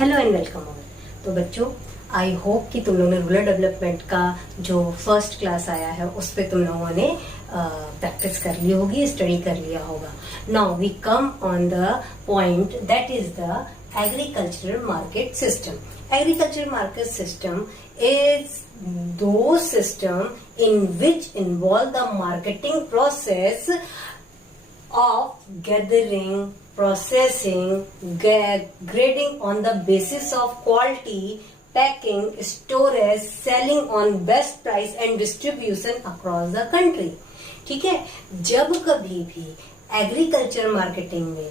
Hello and welcome all. तो बच्चों, आई hope कि तुम लोगों ने रूरल डेवलपमेंट का जो फर्स्ट क्लास आया है उस पे तुम लोगों ने प्रैक्टिस कर ली होगी, स्टडी कर लिया होगा। Now we come on the point that is the agricultural market system. Agricultural market system is those system in which involve the marketing process of gathering, processing, grading on the basis of quality, packing, storage, selling on best price and distribution across the country. ठीक है, जब कभी भी agriculture marketing में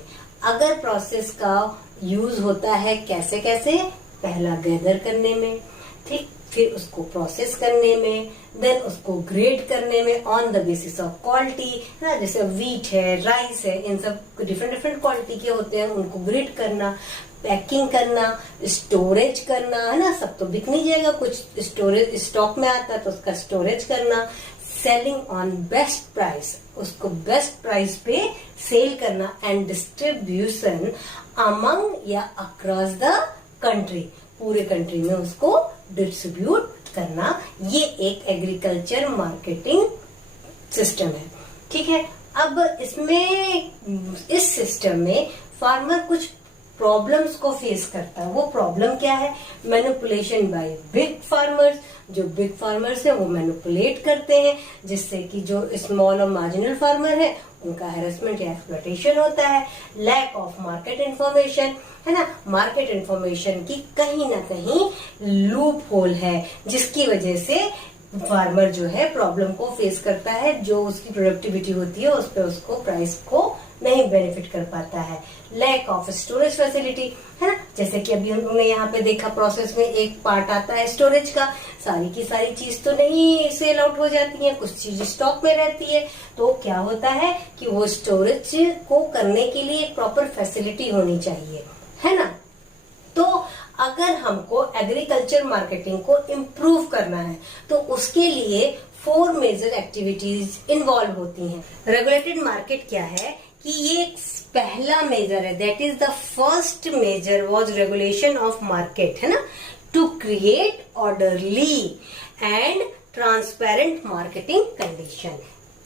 अगर process का use होता है कैसे कैसे, पहला गैदर करने में, ठीक, फिर उसको प्रोसेस करने में, देन उसको ग्रेड करने में on the basis of quality, है ना। जैसे वीट है, राइस है, इन सब डिफरेंट डिफरेंट क्वालिटी के होते हैं, उनको ग्रेड करना, पैकिंग करना, स्टोरेज करना, है ना। सब तो बिक नहीं जाएगा, कुछ स्टोरेज स्टॉक में आता है तो उसका स्टोरेज करना, सेलिंग ऑन बेस्ट प्राइस, उसको बेस्ट प्राइस पे सेल करना, एंड डिस्ट्रीब्यूशन अमंग या अक्रॉस द कंट्री, पूरे कंट्री में उसको डिस्ट्रीब्यूट करना। ये एक एग्रीकल्चर मार्केटिंग सिस्टम है, ठीक है। अब इसमें इस सिस्टम में फार्मर कुछ प्रॉब्लम्स को फेस करता है। वो प्रॉब्लम क्या है? Manipulation by big farmers. जो बिग फार्मर्स है वो मैनिपुलेट करते हैं, जिससे कि जो स्मॉल और मार्जिनल फार्मर है उनका हैरेसमेंट या एक्सप्लॉयटेशन होता है। लैक ऑफ मार्केट इंफॉर्मेशन, है ना। मार्केट इंफॉर्मेशन की कहीं ना कहीं लूप होल है, जिसकी वजह से फार्मर जो है प्रॉब्लम को फेस करता है। जो उसकी प्रोडक्टिविटी होती है उस पर उसको प्राइस को नहीं बेनिफिट कर पाता है। लैक ऑफ स्टोरेज फैसिलिटी, है ना। जैसे कि अभी हम लोगों ने यहाँ पे देखा, प्रोसेस में एक पार्ट आता है स्टोरेज का। सारी की सारी चीज तो नहीं सेल आउट हो जाती है, कुछ चीज स्टॉक में रहती है। तो क्या होता है कि वो स्टोरेज को करने के लिए प्रॉपर फैसिलिटी होनी चाहिए, है ना। तो अगर हमको एग्रीकल्चर मार्केटिंग को इम्प्रूव करना है तो उसके लिए 4 मेजर एक्टिविटीज इन्वॉल्व होती हैं। रेगुलेटेड मार्केट क्या है कि ये पहला मेजर है, that is the first major was regulation of market, है ना, to create orderly and transparent marketing condition.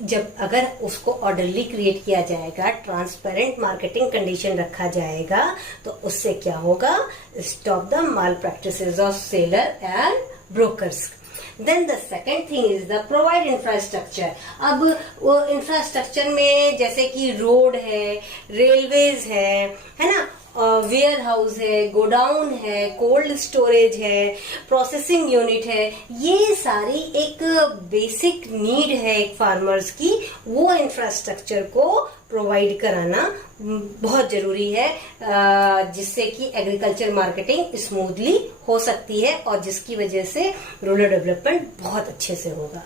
जब अगर उसको ऑर्डरली क्रिएट किया जाएगा, ट्रांसपेरेंट मार्केटिंग कंडीशन रखा जाएगा, तो उससे क्या होगा? Stop the mall practices of seller and brokers. Then the second thing is the provide infrastructure. अब वो इंफ्रास्ट्रक्चर में जैसे कि रोड है, रेलवेज है ना, वेयर हाउस है, गोडाउन है, कोल्ड स्टोरेज है, प्रोसेसिंग यूनिट है, ये सारी एक बेसिक नीड है एक फार्मर्स की। वो इंफ्रास्ट्रक्चर को प्रोवाइड कराना बहुत जरूरी है, जिससे कि एग्रीकल्चर मार्केटिंग स्मूथली हो सकती है और जिसकी वजह से रूरल डेवलपमेंट बहुत अच्छे से होगा।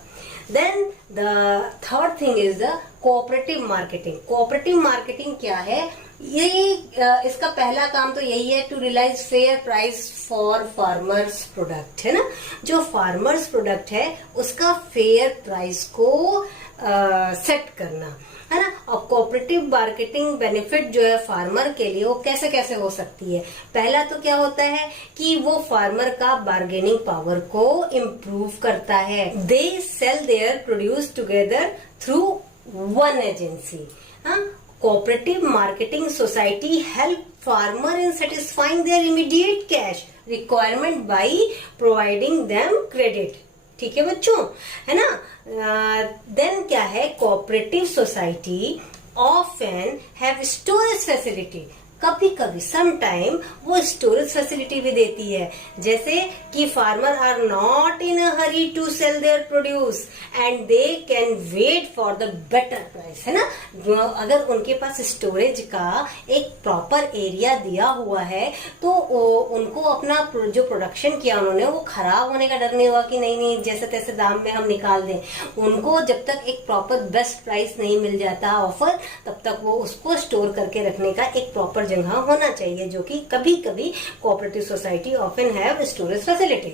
Then the third thing is the cooperative marketing. Cooperative marketing क्या है? ये इसका पहला काम तो यही है, to realise fair price for farmers product, है ना। जो फार्मर्स प्रोडक्ट है उसका फेयर प्राइस को सेट करना, है ना। और कोऑपरेटिव मार्केटिंग बेनिफिट जो है फार्मर के लिए वो कैसे कैसे हो सकती है? पहला तो क्या होता है कि वो फार्मर का बार्गेनिंग पावर को इम्प्रूव करता है। They sell their produce together through one agency. Cooperative marketing society help farmer in satisfying their immediate cash requirement by providing them credit. ठीक है बच्चों, है ना। देन क्या है? Cooperative society often have storage facility. कभी कभी सम टाइम वो स्टोरेज फैसिलिटी भी देती है, जैसे कि farmer are not in a hurry to sell their produce and they can wait for the better price, है ना। अगर उनके पास स्टोरेज का एक प्रॉपर एरिया दिया हुआ है तो उनको अपना जो प्रोडक्शन किया उन्होंने वो खराब होने का डर नहीं हुआ कि नहीं जैसे तैसे दाम में हम निकाल दें। उनको जब तक एक प्रॉपर बेस्ट प्राइस नहीं मिल जाता ऑफर, तब तक वो उसको स्टोर करके रखने का एक प्रॉपर जगह होना चाहिए, जो कि कभी कभी cooperative society often have storage facility.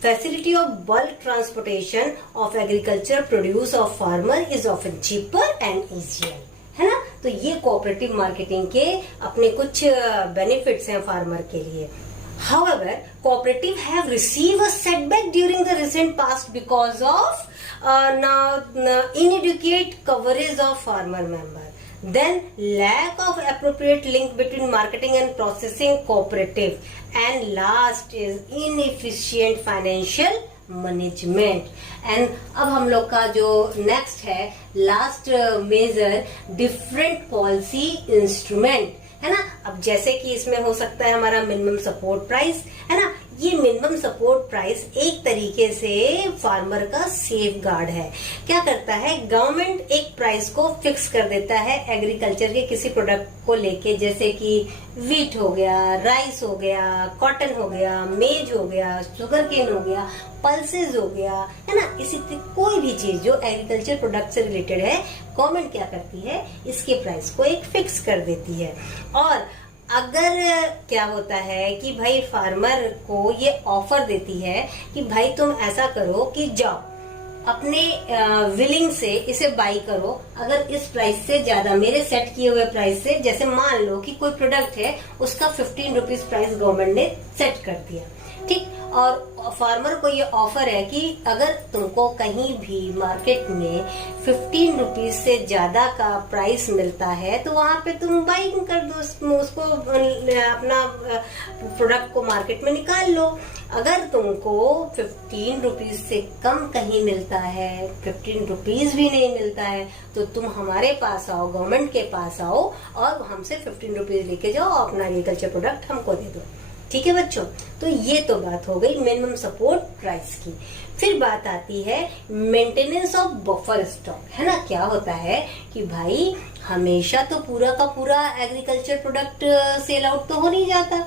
Facility of bulk transportation of agriculture produce of farmer is often cheaper and easier, है ना। तो ये कोऑपरेटिव मार्केटिंग के अपने कुछ बेनिफिट्स हैं फार्मर के लिए। However, cooperative have received a setback during the recent past because of inadequate coverage of farmer member. Then lack of appropriate link between marketing and processing cooperative, and last is inefficient financial management. And अब हम लोग का जो next है last major, different policy instrument, है ना। अब जैसे कि इसमें हो सकता है हमारा मिनिमम सपोर्ट प्राइस, है ना। ये मिनिमम सपोर्ट प्राइस एक तरीके से फार्मर का सेफ गार्ड है। क्या करता है, गवर्नमेंट एक प्राइस को फिक्स कर देता है एग्रीकल्चर के किसी प्रोडक्ट को लेके, जैसे कि वीट हो गया, राइस हो गया, कॉटन हो गया, मेज हो गया, शुगर केन हो गया, पल्सेस हो गया, है ना। इसी कोई भी चीज जो एग्रीकल्चर प्रोडक्ट से रिलेटेड है, गवर्नमेंट क्या करती है, इसके प्राइस को एक फिक्स कर देती है। और अगर क्या होता है कि भाई फार्मर को ये ऑफर देती है कि भाई तुम ऐसा करो कि जाओ अपने विलिंग से इसे बाई करो, अगर इस प्राइस से ज्यादा मेरे सेट किए हुए प्राइस से, जैसे मान लो कि कोई प्रोडक्ट है उसका 15 रुपीज प्राइस गवर्नमेंट ने सेट कर दिया, ठीक। और फार्मर को ये ऑफर है कि अगर तुमको कहीं भी मार्केट में 15 रुपीज से ज्यादा का प्राइस मिलता है तो वहां पे तुम बाइंग कर दो, उसको अपना प्रोडक्ट को मार्केट में निकाल लो। अगर तुमको 15 रुपीज से कम कहीं मिलता है, 15 रुपीज भी नहीं मिलता है, तो तुम हमारे पास आओ, गवर्नमेंट के पास आओ और हमसे 15 रुपीज लेके जाओ, अपना एग्रीकल्चर प्रोडक्ट हमको दे दो। ठीक है बच्चों, तो ये तो बात हो गई मिनिमम सपोर्ट प्राइस की। फिर बात आती है मेंटेनेंस ऑफ बफर स्टॉक, है ना। क्या होता है कि भाई हमेशा तो पूरा का पूरा एग्रीकल्चर प्रोडक्ट सेल आउट तो हो नहीं जाता,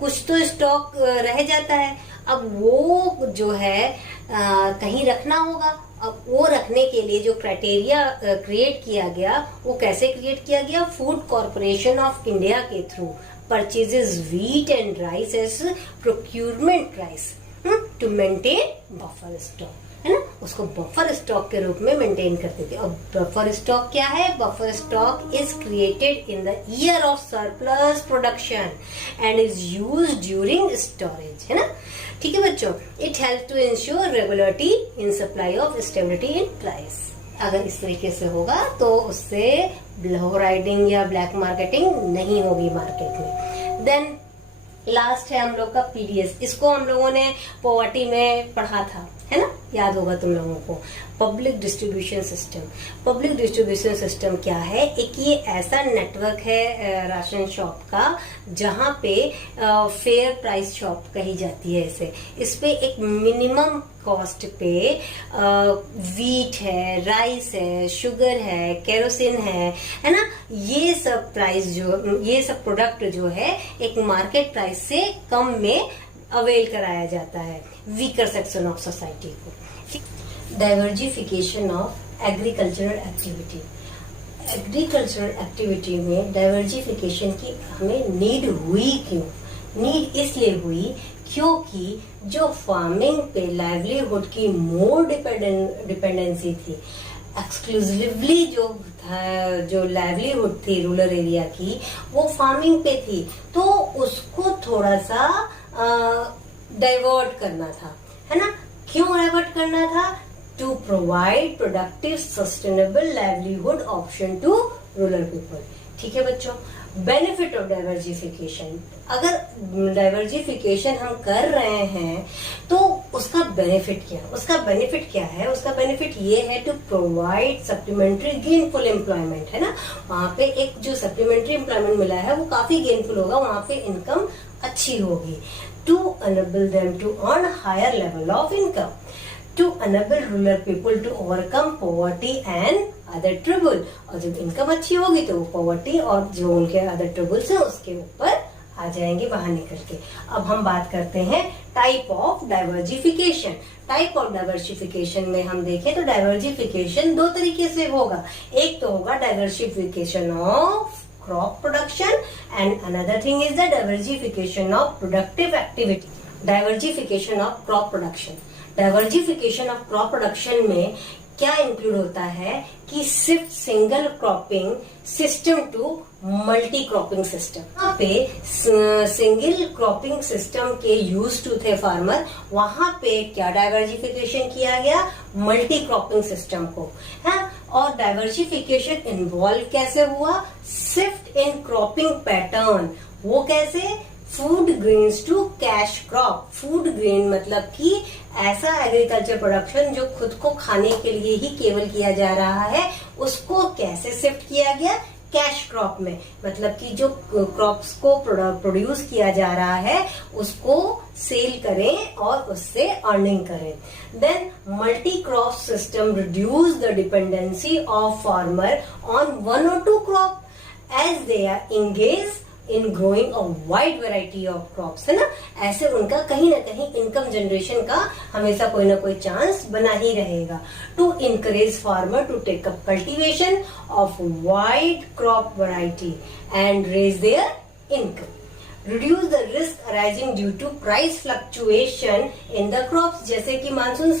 कुछ तो स्टॉक रह जाता है। अब वो जो है कहीं रखना होगा। अब वो रखने के लिए जो क्राइटेरिया क्रिएट किया गया, वो कैसे क्रिएट किया गया, फूड कॉर्पोरेशन ऑफ इंडिया के through purchases wheat and rice as procurement price to maintain buffer stock, है ना। उसको बफर स्टॉक के रूप में मेंटेन करते थे। अब बफर स्टॉक क्या है, buffer stock is created in the year of surplus production and is used during storage, है ना। ठीक है बच्चों, it help to ensure regularity in supply of stability in price. अगर इस तरीके से होगा तो उससे ब्लो राइडिंग या ब्लैक मार्केटिंग नहीं होगी मार्केट में। देन लास्ट है हम लोग का पीडीएस। इसको हम लोगों ने पॉवर्टी में पढ़ा था, है ना, याद होगा तुम लोगों को। Public distribution system. Public distribution system क्या है, एक ये ऐसा नेटवर्क है राशन शॉप का जहां पे फेयर प्राइस शॉप कही जाती है इसे। इस पे एक मिनिमम कॉस्ट पे वीट है, राइस है, शुगर है, केरोसिन है ना, ये सब प्राइस जो, ये सब प्रोडक्ट जो है एक मार्केट प्राइस से कम में अवेल कराया जाता है वीकर सेक्शन ऑफ सोसाइटी को। Diversification of agricultural activity. Agricultural activity में डाइवर्जिफिकेशन की हमें नीड हुई क्यों? नीड इसलिए हुई क्योंकि जो फार्मिंग पे लाइवलीहुड की मोर डिपेंडेंसी थी, एक्सक्लूसिवली जो लाइवलीहुड थी रूरल एरिया की वो फार्मिंग पे थी, तो उसको थोड़ा सा डाइवर्ट करना था, है ना। क्यों डाइवर्ट करना था? To provide productive sustainable livelihood option to rural people. ठीक है बच्चों, बेनिफिट ऑफ डाइवर्जिफिकेशन। अगर डाइवर्जिफिकेशन हम कर रहे हैं तो उसका बेनिफिट क्या है? उसका बेनिफिट क्या है? उसका बेनिफिट ये है to provide supplementary gainful employment, है ना। वहां पे एक जो सप्लीमेंट्री एम्प्लॉयमेंट मिला है वो काफी गेनफुल होगा, वहां पे इनकम अच्छी होगी। To enable them to earn higher level of income, to enable rural people to overcome poverty and other trouble। और जब इनकम अच्छी होगी तो वो पॉवर्टी और जो उनके अदर ट्रबल्स है उसके ऊपर आ जाएंगे बाहर निकल के। अब हम बात करते हैं type of diversification. Type of diversification में हम देखें तो डाइवर्जिफिकेशन दो तरीके से होगा। एक तो होगा diversification of crop production and another thing is the diversification of productive activity। diversification of crop production। diversification of crop production में क्या इंक्लूड होता है कि सिर्फ single cropping system to multi cropping system. यहाँ पे सिंगल क्रॉपिंग सिस्टम के use to थे फार्मर, वहां पे क्या डाइवर्सिफिकेशन किया गया, मल्टी क्रॉपिंग सिस्टम को है। और डाइवर्सिफिकेशन इन्वॉल्व कैसे हुआ, शिफ्ट इन क्रॉपिंग पैटर्न। वो कैसे, food grains to cash crop. Food grain मतलब कि ऐसा एग्रीकल्चर प्रोडक्शन जो खुद को खाने के लिए ही केवल किया जा रहा है, उसको कैसे शिफ्ट किया गया, कैश क्रॉप में। मतलब कि जो क्रॉप्स को प्रोड्यूस किया जा रहा है उसको सेल करें और उससे अर्निंग करें। Then multi crop system reduce the dependency of farmer on one or two crop as they are engage in growing a wide variety of crops, है ना। ऐसे उनका कहीं ना कहीं इनकम जनरेशन का हमेशा कोई ना कोई चांस बना ही रहेगा। To encourage farmer to take up cultivation of wide crop variety and raise their income. Reduce the risk arising due to price fluctuation in the crops. जैसे कि मानसून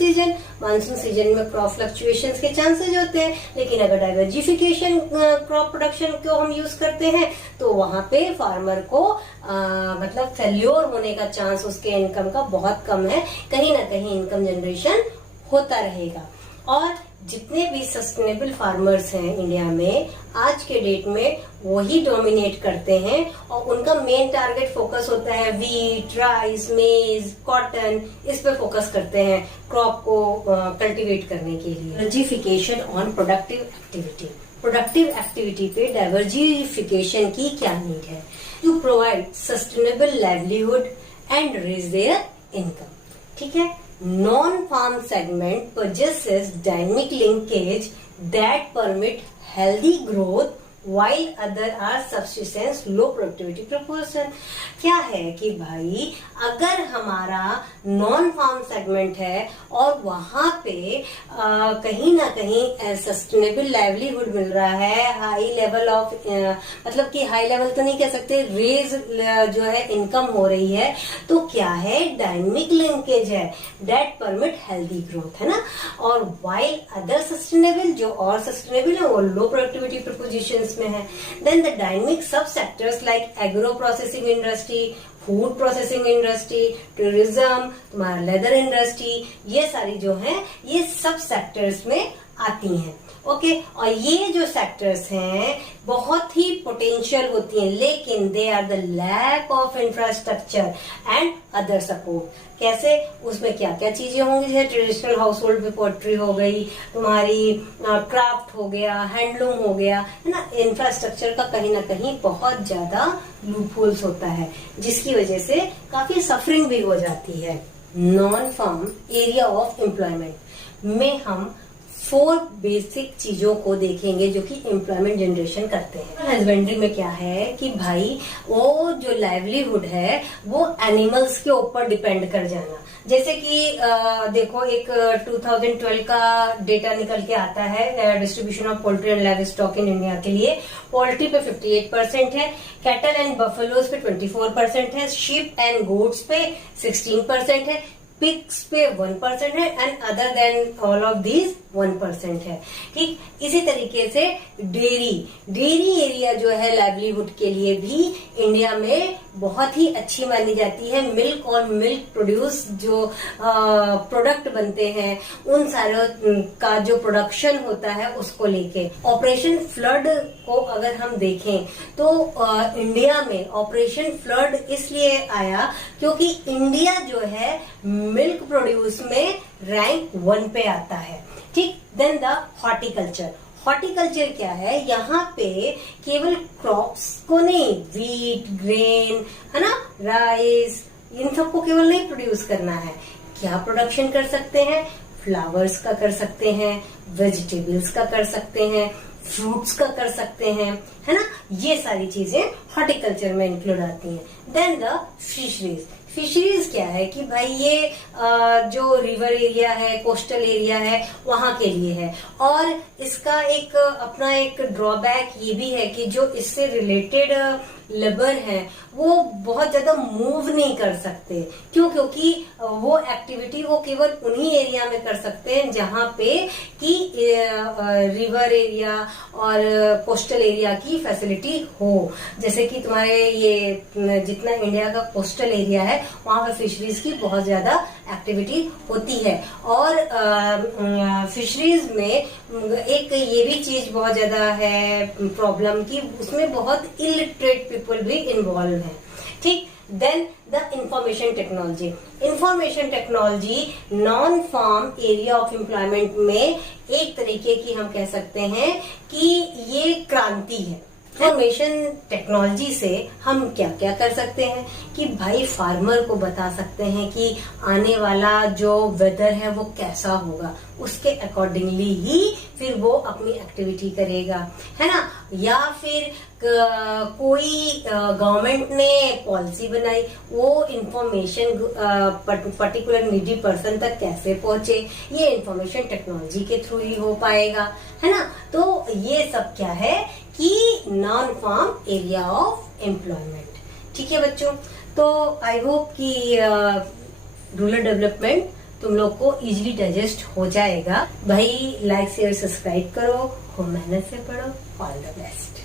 सीजन में क्रॉप फ्लक्चुएशन के chances होते हैं, लेकिन अगर diversification crop production को हम यूज करते हैं तो वहां पे फार्मर को मतलब फेल्योर होने का चांस उसके इनकम का बहुत कम है, कहीं ना कहीं इनकम जनरेशन होता रहेगा। और जितने भी सस्टेनेबल फार्मर्स हैं इंडिया में आज के डेट में वही डोमिनेट करते हैं और उनका मेन टारगेट फोकस होता है वीट, राइस, मेज, कॉटन, इस पे फोकस करते हैं क्रॉप को कल्टीवेट करने के लिए। Diversification on productive activity. Productive activity पे डाइवर्सिफिकेशन की क्या नीड है, to provide sustainable livelihood and raise their income. ठीक है। Non-farm segment possesses dynamic linkage that permit healthy growth while other are subsistence low productivity proportion। क्या है कि भाई अगर हमारा नॉन फार्म सेगमेंट है और वहां पे कहीं ना कहीं सस्टेनेबल लाइवलीहुड मिल रहा है, हाई लेवल ऑफ मतलब कि हाई लेवल तो नहीं कह सकते, रेज जो है इनकम हो रही है, तो क्या है, डायनेमिक लिंकेज है दैट परमिट हेल्दी ग्रोथ, है ना। और वाइल अदर सस्टेनेबल, जो और सस्टेनेबल है वो लो प्रोडक्टिविटी प्रपोजिशंस में है। देन द डायनेमिक सब sectors like agro processing industry, food processing industry, tourism, तुम्हारा लेदर इंडस्ट्री, ये सारी जो है ये सब सेक्टर्स में आती हैं। ओके। और ये जो सेक्टर्स हैं बहुत ही पोटेंशियल होती हैं, लेकिन they are the lack of infrastructure and other support. कैसे, उसमें क्या क्या चीजें होंगी, जैसे ट्रेडिशनल हाउस होल्ड में पोल्ट्री हो गई, तुम्हारी क्राफ्ट हो गया, हैंडलूम हो गया, है ना। इंफ्रास्ट्रक्चर का कहीं ना कहीं बहुत ज्यादा लूपहोल्स होता है, जिसकी वजह से काफी सफरिंग भी हो जाती है। Non farm area of employment में हम 4 बेसिक चीजों को देखेंगे जो कि एम्प्लॉयमेंट जनरेशन करते हैं। हस्बेंड्री में क्या है कि भाई वो जो लाइवलीहुड है वो एनिमल्स के ऊपर डिपेंड कर जाना। जैसे कि देखो एक 2012 का डेटा निकल के आता है distribution of poultry and live stock in India के लिए। पोल्ट्री पे 58% है, कैटल एंड बफेलोज पे 24% है, शीप एंड गोट्स पे 16% है, पिग्स पे 1% है and other than all of these 1% है। ठीक, इसी तरीके से डेयरी एरिया जो है लाइवलीहुड के लिए भी इंडिया में बहुत ही अच्छी मानी जाती है। मिल्क और मिल्क प्रोड्यूस जो प्रोडक्ट बनते हैं उन सारे का जो प्रोडक्शन होता है उसको लेके। ऑपरेशन फ्लड को अगर हम देखें तो इंडिया में ऑपरेशन फ्लड इसलिए आया क्योंकि इंडिया जो है मिल्क प्रोड्यूस में रैंक 1 पे आता है। ठीक। देन द हॉर्टिकल्चर क्या है, यहाँ पे केवल क्रॉप्स को नहीं, वीट, ग्रेन, है ना, राइस, इन सबको केवल नहीं प्रोड्यूस करना है। क्या प्रोडक्शन कर सकते हैं, फ्लावर्स का कर सकते हैं, वेजिटेबल्स का कर सकते हैं, फ्रूट्स का कर सकते हैं, है ना। ये सारी चीजें हॉर्टिकल्चर में इंक्लूड आती हैं। Then the fisheries. फिशरीज क्या है कि भाई ये जो रिवर एरिया है, कोस्टल एरिया है, वहां के लिए है। और इसका एक अपना एक ड्रॉबैक ये भी है कि जो इससे रिलेटेड लेबर है वो बहुत ज्यादा मूव नहीं कर सकते। क्यों? क्योंकि वो एक्टिविटी वो केवल उन्हीं एरिया में कर सकते हैं जहां पे कि रिवर एरिया और कोस्टल एरिया की फैसिलिटी हो। जैसे कि तुम्हारे ये जितना इंडिया का कोस्टल एरिया है वहां पर फिशरीज की बहुत ज्यादा एक्टिविटी होती है। और फिशरीज में एक ये भी चीज बहुत ज्यादा है प्रॉब्लम की, उसमें बहुत इलिटरेट पीपल भी इन्वॉल्व है। ठीक। Then the information technology. Information technology non farm area of employment में एक तरीके की हम कह सकते हैं कि ये क्रांति है। इंफॉर्मेशन टेक्नोलॉजी से हम क्या क्या कर सकते हैं कि भाई फार्मर को बता सकते हैं कि आने वाला जो वेदर है वो कैसा होगा, उसके अकॉर्डिंगली ही फिर वो अपनी एक्टिविटी करेगा, है ना। या फिर कोई गवर्नमेंट ने पॉलिसी बनाई, वो इंफॉर्मेशन पर्टिकुलर नीडी पर्सन तक कैसे पहुंचे, ये इंफॉर्मेशन टेक्नोलॉजी के थ्रू ही हो पाएगा, है ना। तो ये सब क्या है कि non farm area of employment. ठीक है बच्चों, तो आई होप कि रूरल डेवलपमेंट तुम लोग को इजीली डाइजेस्ट हो जाएगा। भाई लाइक शेयर सब्सक्राइब करो, खूब मेहनत से पढ़ो। All the best.